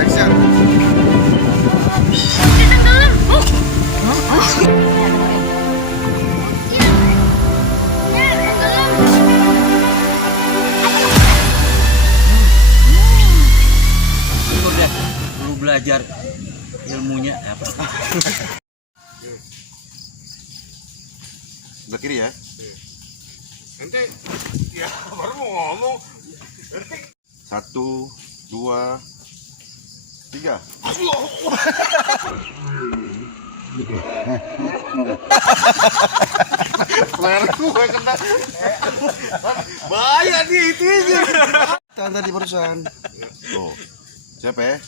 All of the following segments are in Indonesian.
Action. Guru belajar ilmunya apa? Sebelah kiri ya. Nanti ya baru mau ngomong. Nanti 1, 2, 3. flare gue kena. Bahaya nih itu aja. Tahan tadi barusan. Tuh. Siapa ya?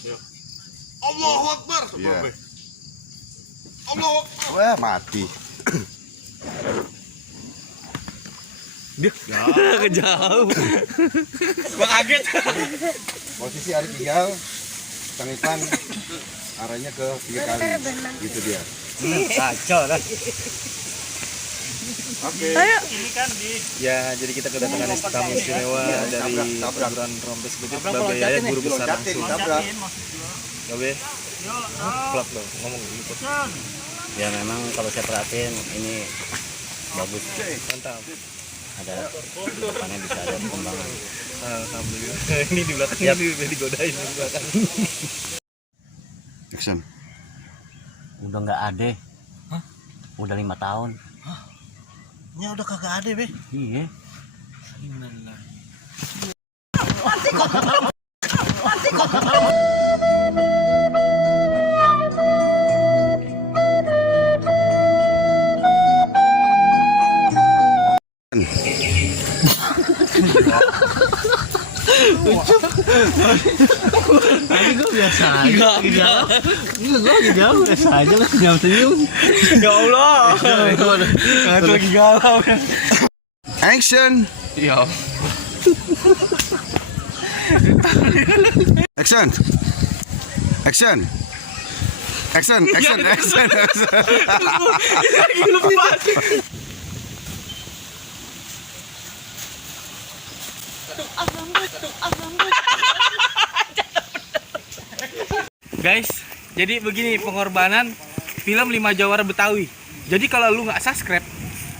Allahu Akbar. Iya. Allahu Akbar. Wah, mati. Kejauh. Gua kaget. Posisi Ari tinggal Tangipan arahnya ke 3 kali. Gitu dia. Kacau kan. Oke. Ini kan di Ya, jadi kita kedatangan tamu istimewa dari perguruan Rompes Bukit Babe Yaya, guru besar langsung. Tabrak. Babe, vlog dong, ngomong gitu. Ya memang kalau saya perhatiin ini bagus, Mantap. ada depannya bisa ada perkembangan. Alhamdulillah. Ini di belakang ini digodain di belakang. Action. Udah nggak ada, udah 5 tahun. nya udah kagak ada, Be. Iya. Tadi gue biasa aja. Enggak, gue biasa aja lah senyum-senyum. Ya Allah. Itu lagi galau. Action. Iya. Action. Action. Action. Action. Action. Lagi lepas. Guys, jadi begini pengorbanan film 5 Jawara Betawi. Jadi kalau lu nggak subscribe,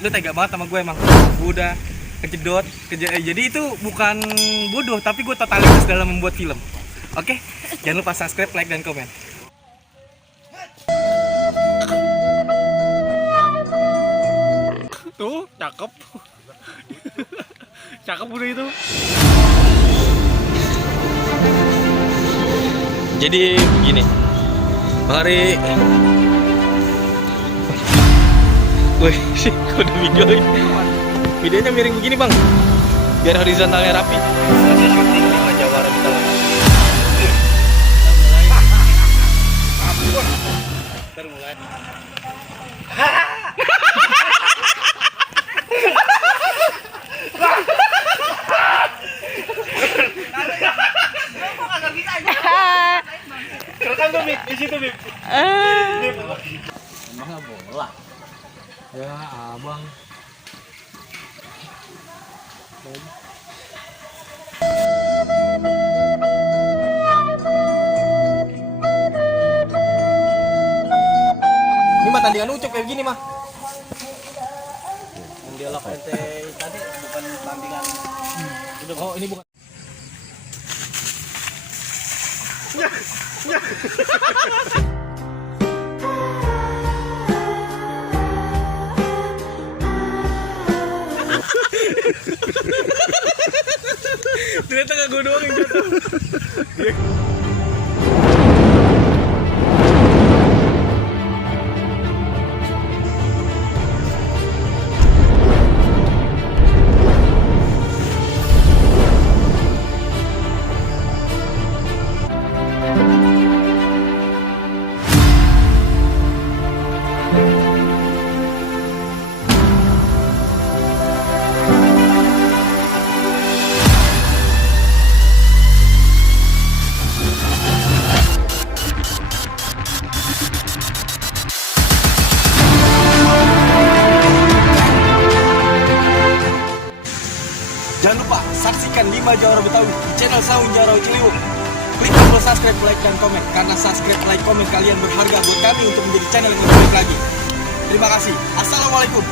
lu tega banget sama gue emang. Gue udah kejedot, jadi itu bukan bodoh, tapi gue totalitas dalam membuat film. Oke, jangan lupa subscribe, like, dan komen. Tuh, cakep. Cakep udah itu. Jadi begini, mari. Wih, sih, udah videonya miring begini bang, biar horizontalnya rapi. Selesai syuting 5 Jawara Betawi. Ntar mulai. Rekam tuh, Bib, di situ, Bib. Emangnya bola. Ya, abang. Ini mah tandingan ucap kayak gini mah. Yang dialog ente tadi bukan tandingan. Oh, ini bukan. Ternyata gak gue doang yang jatuh. Jangan lupa saksikan 5 Jawara Betawi di channel Saung Jarau Ciliwung. klik tombol subscribe, like, dan komen. Karena subscribe, like, komen kalian berharga buat kami untuk menjadi channel yang lebih baik lagi. Terima kasih. Assalamualaikum.